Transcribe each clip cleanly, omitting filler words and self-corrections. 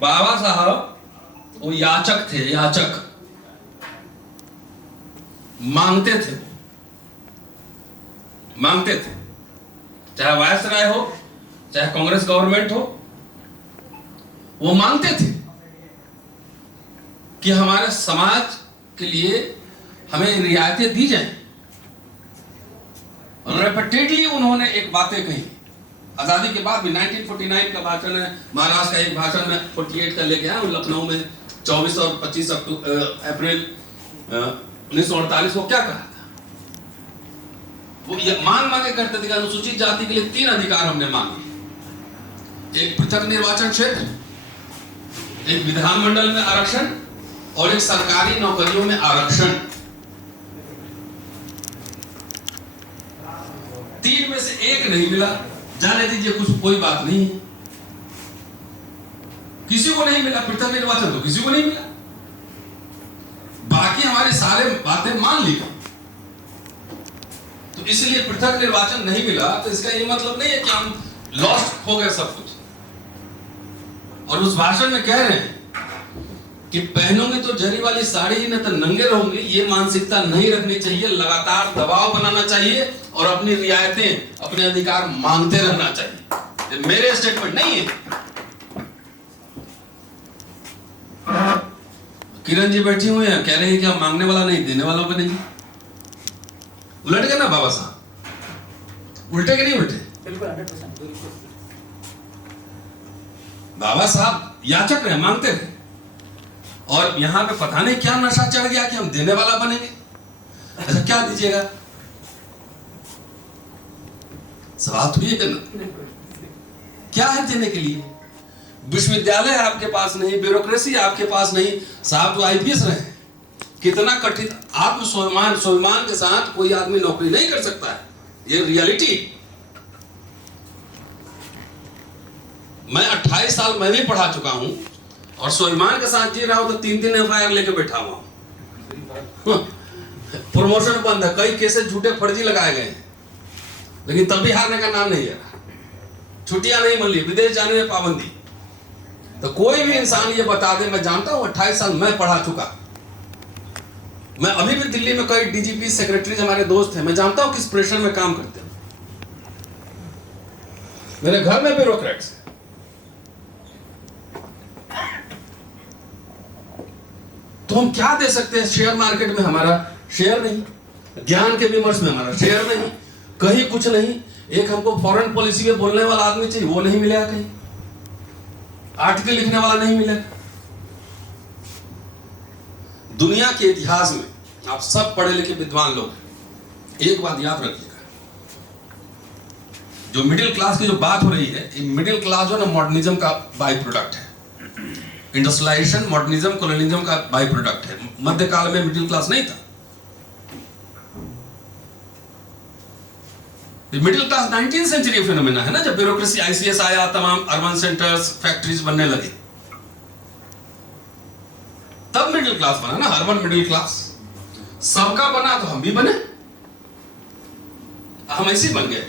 बाबा साहब वो याचक थे, याचक मांगते थे, चाहे वायसराय हो, चाहे कांग्रेस गवर्नमेंट हो, वो मांगते थे कि हमारे समाज के लिए हमें रियायतें दी जाएं। और रिपीटेडली उन्होंने एक बातें कही आजादी के बाद भी। 1949 का भाषण है, महाराष्ट्र का एक भाषण में 48 का लेके आया लखनऊ में 24 और 25 अप्रैल 1948 को क्या कहा था? वो ये मांग करते थे कि अनुसूचित जाति के लिए 3 अधिकार हमने मांगे, एक पृथक निर्वाचन क्षेत्र, एक विधानमंडल में आरक्षण और एक सरकारी नौकरियों में आरक्षण। 3 में से एक नहीं मिला, जाने दीजिए, कुछ कोई बात नहीं है, किसी को नहीं मिला। पृथक निर्वाचन तो किसी को नहीं मिला, बाकी हमारे सारे बातें मान ली गई। तो इसलिए पृथक निर्वाचन नहीं मिला, तो इसका ये मतलब नहीं है कि हम लॉस्ट हो गए सब कुछ। और उस भाषण में कह रहे हैं कि पहनोगे तो जरी वाली साड़ी ही, न तो नंगे रहोगे, ये मानसिकता नहीं रखनी चाहिए। लगातार दबाव बनाना चाहिए और अपनी रियायतें, अपने अधिकार मांगते रहना चाहिए। ये मेरे स्टेटमेंट नहीं है। किरण जी बैठी हुई हैं, कह रही है कि हम मांगने वाला नहीं, देने वाला बनेंगे। उलट गए ना बाबा साहब, उल्टे के नहीं उल्टे? बिल्कुल 100%। बाबा साहब याचक रहे, मांगते रहे, और यहां पे पता नहीं क्या नशा चढ़ गया कि हम देने वाला बनेंगे। अच्छा क्या दीजिएगा? सवाल तो ये है ना, क्या है देने के लिए? विश्वविद्यालय आपके पास नहीं, ब्यूरोक्रेसी आपके पास नहीं। साहब तो आईपीएस रहे, कितना कठिन स्वाभिमान के साथ कोई आदमी नौकरी नहीं कर सकता है, ये रियलिटी। मैं 28 साल मैं भी पढ़ा चुका हूं और स्वाभिमान के साथ जी रहा हूं, तो 3 एफआईआर लेके बैठा हुआ हूं। प्रमोशन बंद है, कई केसेस झूठे फर्जी लगाए गए हैं, लेकिन तब भी हारने का नाम नहीं है। छुट्टियां नहीं मिल रही, विदेश जाने में पाबंदी। तो कोई भी इंसान ये बता दे, मैं जानता हूं 28 साल मैं पढ़ा चुका, मैं अभी भी दिल्ली में कई डीजीपी सेक्रेटरीज हमारे दोस्त हैं, मैं जानता हूं किस प्रेशर में काम करते हैं। मेरे घर में ब्यूरोक्रेट्स, तो हम क्या दे सकते हैं? शेयर मार्केट में हमारा शेयर नहीं, ज्ञान के विमर्श में हमारा शेयर नहीं, कहीं कुछ नहीं। एक हमको फॉरेन पॉलिसी में बोलने वाला आदमी चाहिए, वो नहीं मिलेगा। कहीं आर्टिकल लिखने वाला नहीं मिलेगा। दुनिया के इतिहास में आप सब पढ़े लिखे विद्वान लोग, एक बात याद रखिएगा, जो मिडिल क्लास की जो बात हो रही है, ये मिडिल क्लास जो ना मॉडर्निज्म का बाई प्रोडक्ट है। इंडस्ट्रियलाइजेशन, मॉडर्निज्म, कॉलोनिज्म का बाई प्रोडक्ट है। मध्यकाल में मिडिल क्लास नहीं था। मिडिल क्लास 19वीं सेंचुरी फिनोमेना है ना, जब ब्यूरोक्रेसी, आईसीएस आया, तमाम अर्बन सेंटर्स, फैक्ट्रीज बनने लगे, तब मिडिल क्लास बना ना, अर्बन मिडिल क्लास। सबका बना तो हम भी बने, हम ऐसे बन गए।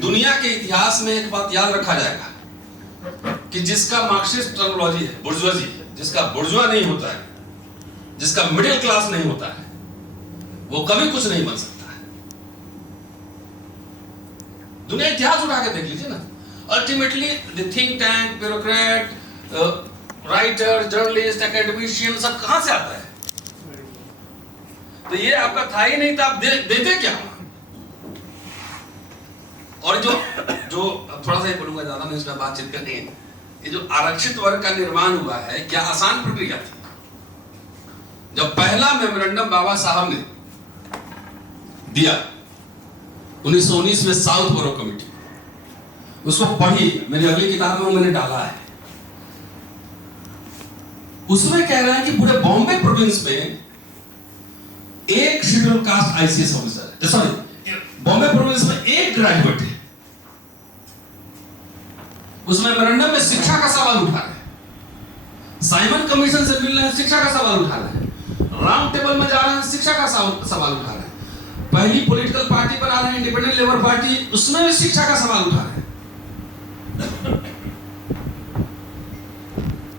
दुनिया के इतिहास में एक बात याद रखा जाएगा कि जिसका मार्क्सिस्ट टर्मिनोलॉजी है, बुर्जुआजी, जिसका बुर्जुआ नहीं होता है, जिसका मिडिल क्लास नहीं होता है, वो कभी कुछ नहीं बन सकता है। दुनिया इतिहास उठा के देख लीजिए ना। Ultimately the think tank, bureaucrat, writer, journalist, academician, सब कहां से आता है? तो ये आपका था ही नहीं, तो आप देते क्या? और जो थोड़ा सा ही बोलूंगा, ज्यादा नहीं, इसमें बातचीत करनी है। ये जो आरक्षित वर्ग का निर्माण हुआ है, क्या आसान प्रक्रिया थी? जब पहला मेमोरेंडम बाबा साहब ने दिया 1919 में, साउथ बोरो कमेटी, उसको पढ़ी, मेरी अगली किताब में मैंने डाला है। उसमें कह रहा है कि पूरे बॉम्बे प्रोविंस में एक शेड्यूल कास्ट आईसीएस ऑफिसर है, सॉरी, बॉम्बे प्रोविंस में एक ग्रेजुएट है। उस मेमोरेंडम में शिक्षा का सवाल उठा रहे हैं, साइमन कमीशन से मिल रहे हैं, शिक्षा का सवाल उठा रहे हैं, राउंड टेबल में जा रहे हैं, शिक्षा का सवाल उठा रहे हैं, पहली पॉलिटिकल पार्टी बना रहे हैं, इंडिपेंडेंट लेबर पार्टी, उसमें भी शिक्षा का सवाल उठा रहे हैं।